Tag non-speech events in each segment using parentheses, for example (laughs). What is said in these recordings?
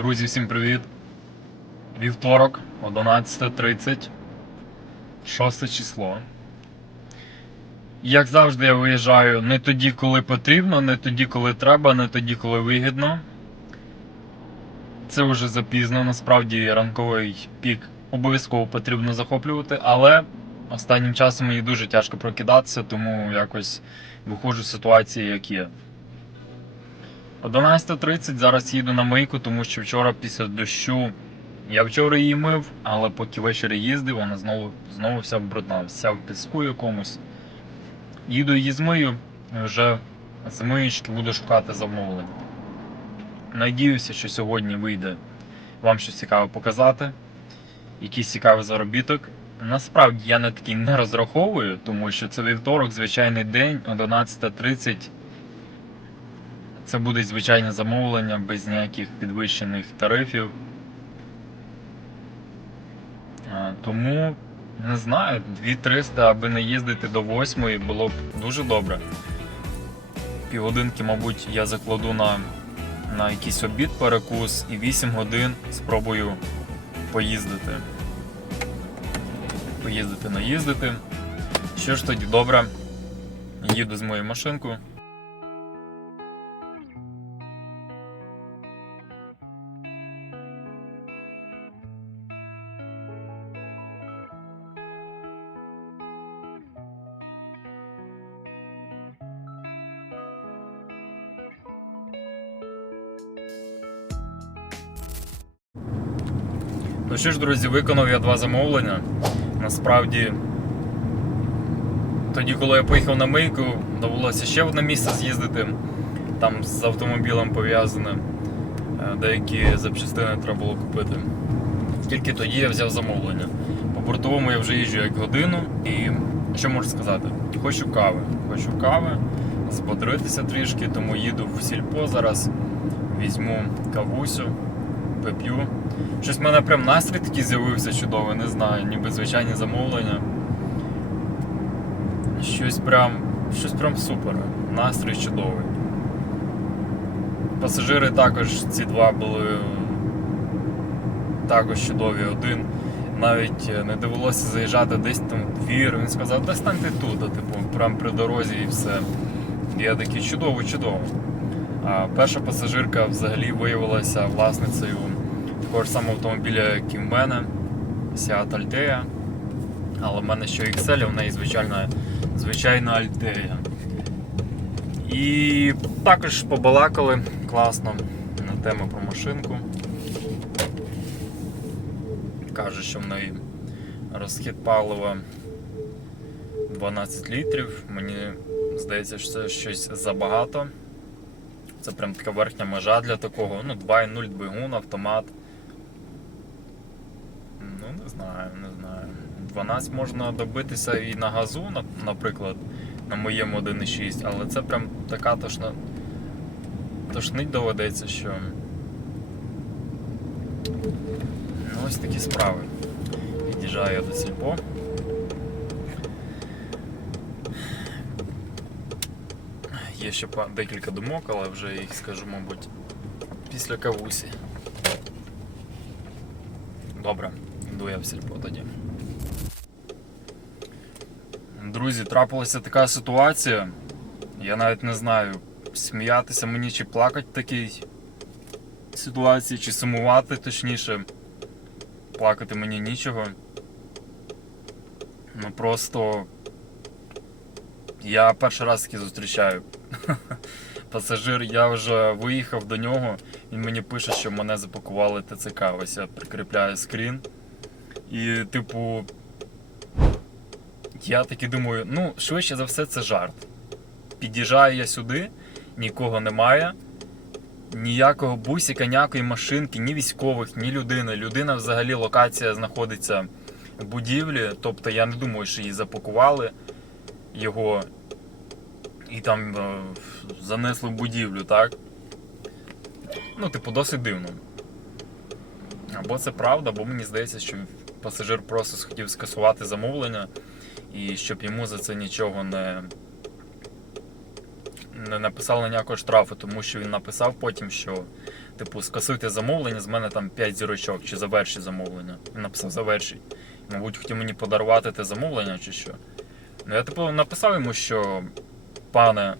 Друзі, всім привіт! Вівторок, 11.30, 6 число. Як завжди, я виїжджаю не тоді, коли потрібно, не тоді, коли треба, не тоді, коли вигідно. Це вже запізно, насправді ранковий пік обов'язково потрібно захоплювати, але останнім часом мені дуже тяжко прокидатися, тому якось виходжу з ситуації, як є. 11.30 зараз їду на мийку, тому що вчора після дощу я вчора її мив, але поки ввечері їздив, вона знову, знову вся брудна, вся в піску якомусь. Їду її змию, вже з миючки буду шукати замовлення. Надіюся, що сьогодні вийде вам щось цікаве показати, якийсь цікавий заробіток. Насправді я на такий не розраховую, тому що це вівторок, звичайний день, 11.30. Це будуть звичайні замовлення без ніяких підвищених тарифів. Тому не знаю, 2300, аби не їздити до 8 було б дуже добре. Півгодинки, мабуть, я закладу на, на якийсь обід, перекус, і 8 годин спробую поїздити. Поїздити, наїздити. Що ж тоді добре, їду з моєю машинкою. Ну що ж, друзі, виконав я два замовлення. Насправді, тоді, коли я поїхав на мийку, довелося ще одне місце з'їздити. Там з автомобілем пов'язане. Е, Деякі запчастини треба було купити. Тільки тоді я взяв замовлення. По бортовому я вже їжджу як годину і що можу сказати? Хочу кави. Хочу кави, збодритися трішки, тому їду в сільпо зараз, візьму кавусю, вип'ю. Щось в мене прям настрій такий з'явився чудовий, не знаю, ніби звичайні замовлення. Щось прям, щось прям супер. Настрій чудовий. Пасажири також ці два були також чудові. Один навіть не довелося заїжджати десь там в двір. Він сказав, да станьте тут, типу, прямо при дорозі і все. Я такий чудово, чудово. А перша пасажирка взагалі виявилася власницею такого ж самого автомобіля, як і в мене, Seat Altea. Але в мене ще XL, в неї звичайна, звичайна Altea. І також побалакали класно на тему про машинку. Каже, що в неї розхід палива 12 літрів. Мені здається, що це щось забагато. Це прям така верхня межа для такого. Ну, 2.0 двигун, автомат. Знаю, не знаю. 12 можна добитися і на газу, наприклад, на моєму 1.6, але це прям така тошна. Тошнить доведеться, що. Ну, ось такі справи. Під'їжджаю я до сільпо. Є ще декілька думок, але вже їх скажу, мабуть, після кавусі. Добре, йду я тоді. Друзі, трапилася така ситуація. Я навіть не знаю, сміятися мені чи плакати в такій ситуації, чи сумувати точніше. Плакати мені нічого. Ну просто я перший раз таки зустрічаю. (laughs) Пасажир, я вже виїхав до нього, він мені пише, що мене запакували ТЦК. Ось я прикріпляю скрін. І, типу, я таки думаю, ну, швидше за все, це жарт. Під'їжджаю я сюди, нікого немає, ніякого бусика, ніякої машинки, ні військових, ні людини. Людина взагалі локація знаходиться в будівлі, тобто я не думаю, що її запакували його і там е, занесли в будівлю, так? Ну, типу, досить дивно. Або це правда, або мені здається, що пасажир просто схотів скасувати замовлення, і щоб йому за це нічого не, не написали ніякого штрафу, тому що він написав потім, що типу скасуйте замовлення, з мене там 5 зірочок чи завершіть замовлення. Він написав завершіть. Мабуть, хотів мені подарувати те замовлення чи що. Ну я типу написав йому, що пане,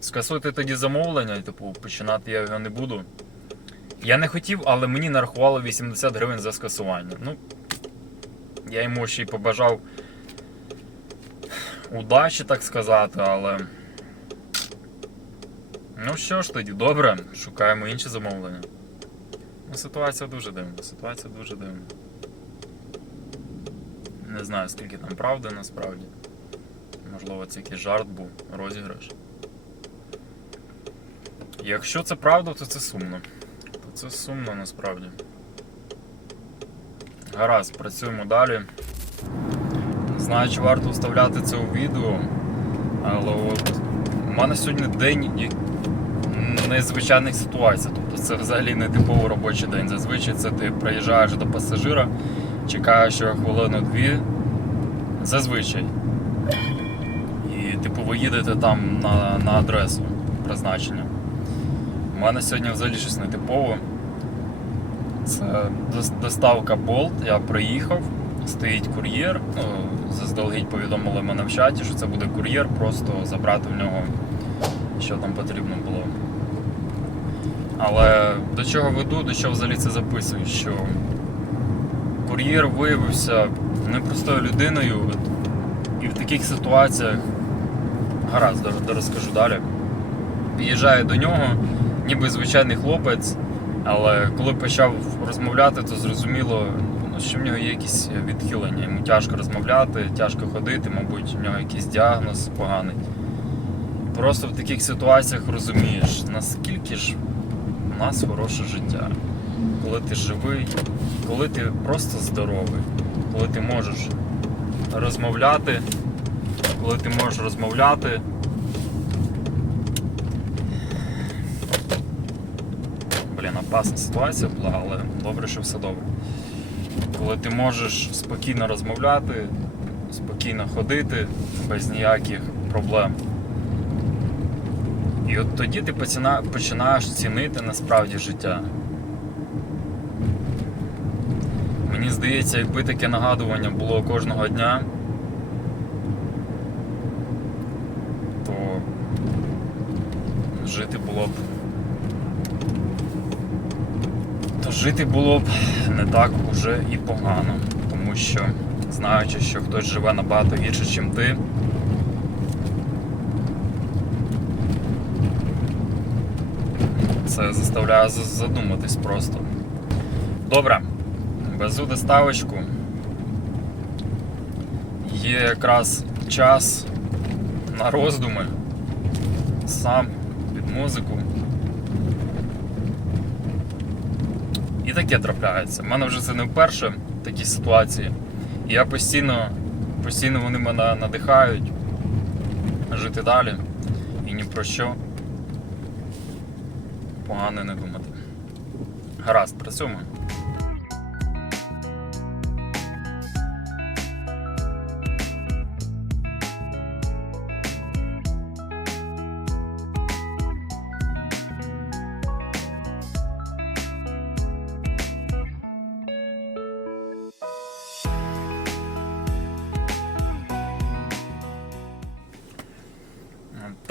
скасуйте тоді замовлення, і типу починати я його не буду. Я не хотів, але мені нарахували 80 гривень за скасування. Ну, я йому ще й побажав удачі, так сказати, але. Ну що ж тоді, добре, шукаємо інші замовлення. Ну, ситуація дуже дивна, ситуація дуже дивна. Не знаю, скільки там правди насправді. Можливо, це якийсь жарт був, розіграш. Якщо це правда, то це сумно. То це сумно насправді. Гаразд, працюємо далі. Не знаю, чи варто вставляти це у відео, але от у мене сьогодні день незвичайних ситуацій. Тобто це взагалі не типовий робочий день. Зазвичай це ти приїжджаєш до пасажира, чекаєш хвилину-дві. Зазвичай. І типу ви їдете там на, на адресу призначення. У мене сьогодні взагалі щось нетипове. Це доставка Болт. Я приїхав, стоїть кур'єр. Ну, заздалегідь повідомили мене в чаті, що це буде кур'єр, просто забрати в нього, що там потрібно було. Але до чого веду, до чого взагалі це записую, що кур'єр виявився непростою людиною, і в таких ситуаціях, гаразд, розкажу далі. Під'їжджаю до нього, ніби звичайний хлопець, але коли почав розмовляти, то зрозуміло, ну, що в нього є якісь відхилення. Йому тяжко розмовляти, тяжко ходити, мабуть, в нього якийсь діагноз поганий. Просто в таких ситуаціях розумієш, наскільки ж у нас хороше життя. Коли ти живий, коли ти просто здоровий, коли ти можеш розмовляти, коли ти можеш розмовляти. Блін, опасна ситуація була, але добре, що все добре. Коли ти можеш спокійно розмовляти, спокійно ходити без ніяких проблем. І от тоді ти почина- починаєш цінити насправді життя. Мені здається, якби таке нагадування було кожного дня, то жити було б. То жити було б не так уже і погано, тому що, знаючи, що хтось живе набагато гірше, ніж ти, це заставляє задуматись просто. Добре, везу доставочку. Є якраз час на роздуми. Сам під музику. І таке трапляється. У мене вже це не вперше такі ситуації. І я постійно, постійно вони мене надихають жити далі і ні про що погано не думати. Гаразд, працюємо.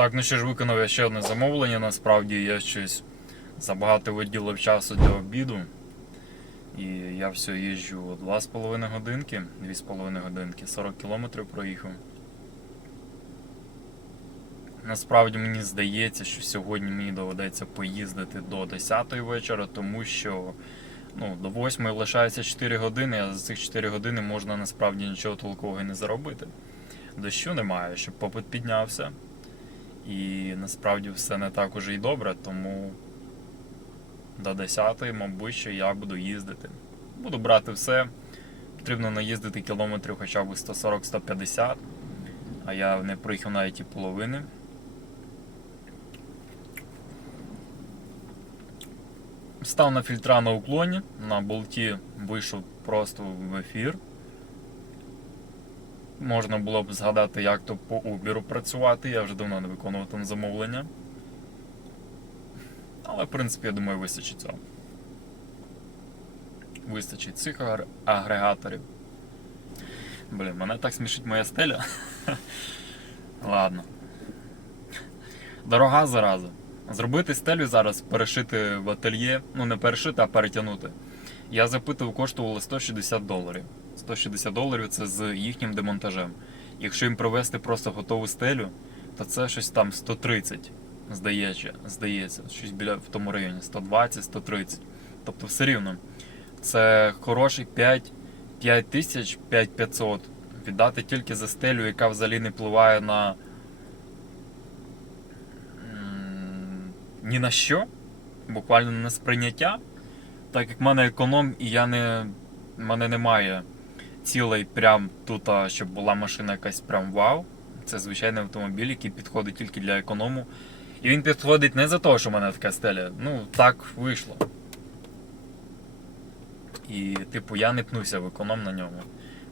Так, ну що ж, виконав я ще одне замовлення. Насправді я щось забагато виділив часу для обіду. І я все їжджу 2,5 годинки, 2,5 годинки, 40 кілометрів проїхав. Насправді мені здається, що сьогодні мені доведеться поїздити до 10 вечора, тому що ну, до 8 лишається 4 години, а за цих 4 години можна насправді нічого толкового не заробити. Дощу немає, щоб попит піднявся. І насправді все не так уже і добре, тому до 10 мабуть, що я буду їздити. Буду брати все. Потрібно наїздити кілометрів хоча б 140-150, а я не проїхав навіть і половини. Став на фільтра на уклоні, на болті вийшов просто в ефір. Можна було б згадати, як то по Uber працювати. Я вже давно не виконував там замовлення. Але, в принципі, я думаю, вистачить цього. Вистачить цих агр- агрегаторів. Блін, мене так смішить моя стеля. (laughs) Ладно. Дорога зараза. Зробити стелю зараз, перешити в ательє, ну не перешити, а перетягнути. Я запитував, коштувало 160 доларів. 160 доларів це з їхнім демонтажем. Якщо їм провести просто готову стелю, то це щось там 130, здається, здається, щось біля в тому районі, 120-130. Тобто все рівно. Це хороший 5, 5 тисяч, 5500 віддати тільки за стелю, яка взагалі не впливає на ні на що, буквально на сприйняття. Так як в мене економ, і я не. в мене немає цілей прям тут, щоб була машина якась прям вау. Це звичайний автомобіль, який підходить тільки для економу. І він підходить не за те, що в мене така стеля. Ну, так вийшло. І, типу, я не пнуся в економ на ньому.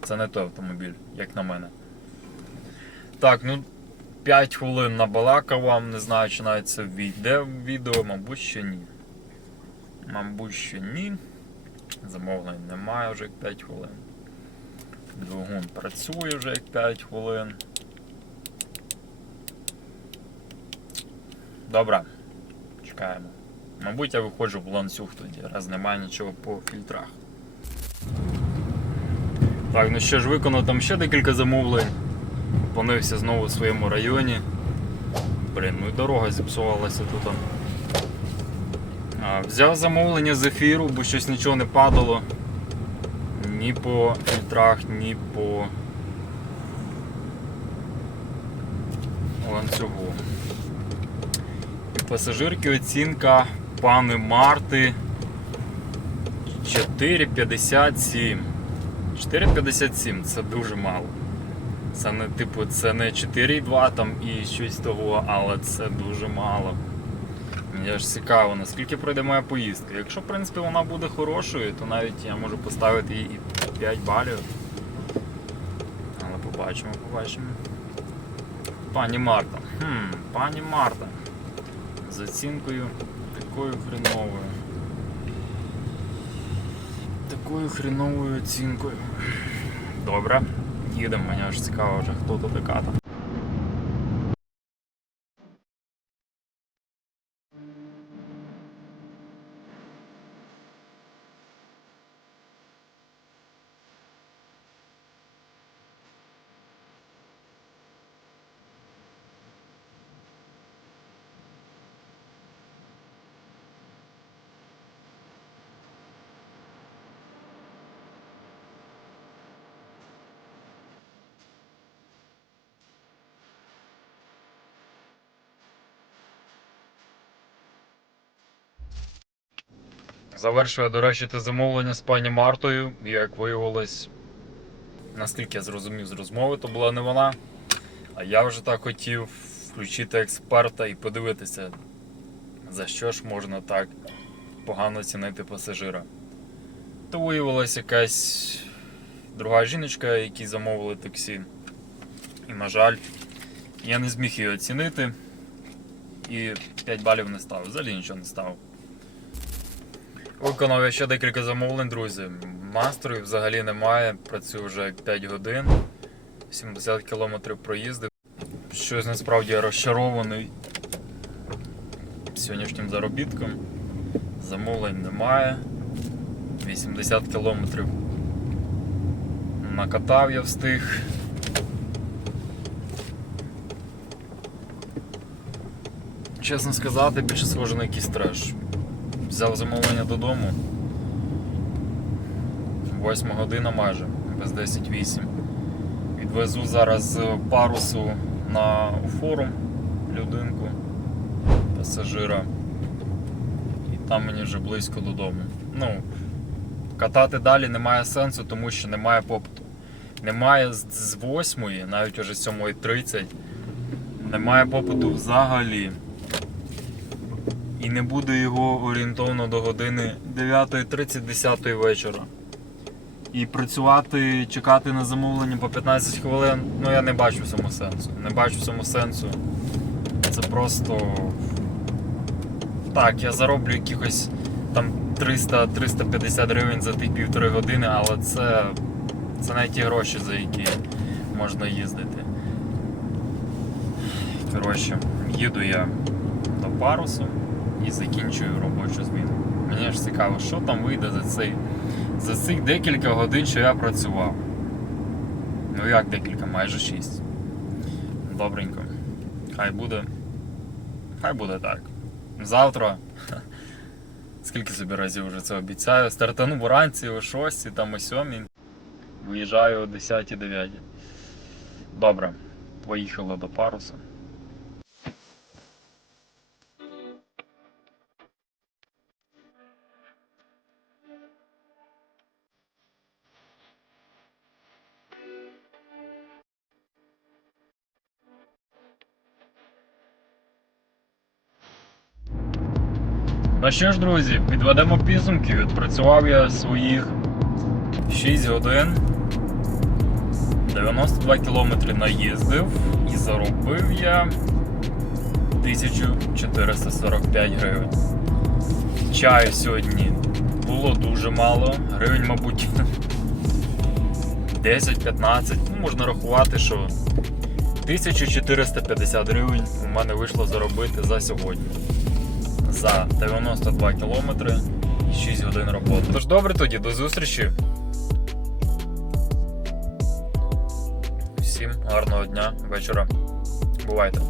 Це не той автомобіль, як на мене. Так, ну 5 хвилин набалакав вам, не знаю, чи навіть це війде в відео, мабуть, що ні. Мабуть, що ні. Замовлень немає вже 5 хвилин. Двигун працює вже як 5 хвилин. Добре. Чекаємо. Мабуть, я виходжу в ланцюг тоді, раз немає нічого по фільтрах. Так, ну що ж, виконав там ще декілька замовлень. Опинився знову у своєму районі. Блін, ну і дорога зіпсувалася тут. А, Взяв замовлення з ефіру, бо щось нічого не падало. Ні по фільтрах, ні по ланцюгу. І пасажирки оцінка пани Марти 4,57. 4,57 це дуже мало. Це не типу, це не 4,2 там і щось того, але це дуже мало. Мені ж цікаво, наскільки пройде моя поїздка. Якщо, в принципі, вона буде хорошою, то навіть я можу поставити їй і 5 балів. Але побачимо, побачимо. Пані Марта. Хм, пані Марта. З оцінкою такою хреновою. Такою хреновою оцінкою. Добре, їдемо, мені аж цікаво вже, хто тут така там. Завершую, я, до речі, те замовлення з пані Мартою. Як виявилось, наскільки я зрозумів з розмови, то була не вона. А я вже так хотів включити експерта і подивитися, за що ж можна так погано цінити пасажира. То виявилась якась друга жіночка, якій замовили таксі. І, на жаль, я не зміг її оцінити. І 5 балів не став. Взагалі нічого не став. Виконав я ще декілька замовлень, друзі. Настрою взагалі немає. Працюю вже як 5 годин. 70 км проїздив. Щось насправді розчарований сьогоднішнім заробітком. Замовлень немає. 80 км накатав я встиг. Чесно сказати, більше схоже на якийсь треш. Взяв замовлення додому. 8 година майже, без 10-8. Відвезу зараз з парусу на форум людинку пасажира. І там мені вже близько додому. Ну, катати далі немає сенсу, тому що немає попиту. Немає з 8, навіть уже 7.30, немає попиту взагалі. І не буде його орієнтовно до години 9.30-10 вечора. І працювати, чекати на замовлення по 15 хвилин, ну я не бачу цьому сенсу. Не бачу цьому сенсу. Це просто Так, я зароблю якихось там 300-350 гривень за тих півтори години, але це, це не ті гроші, за які можна їздити. Коротше, їду я до парусу і закінчую робочу зміну. Мені ж цікаво, що там вийде за цей за цих декілька годин, що я працював. Ну як декілька, майже 6. Добренько. Хай буде. Хай буде так. Завтра. (laughs) Скільки собі разів вже це обіцяю? Стартану вранці о 6, там о 7. Виїжджаю о 10-9. Добре. Поїхали до паруса. Ну що ж, друзі, підведемо підсумки. Відпрацював я своїх 6 годин. 92 кілометри наїздив і заробив я 1445 гривень. Чаю сьогодні було дуже мало, гривень, мабуть, 10-15. Ну, можна рахувати, що 1450 гривень у мене вийшло заробити за сьогодні за 92 кілометри і 6 годин роботи. Тож добре тоді, до зустрічі. Всім гарного дня, вечора. Бувайте.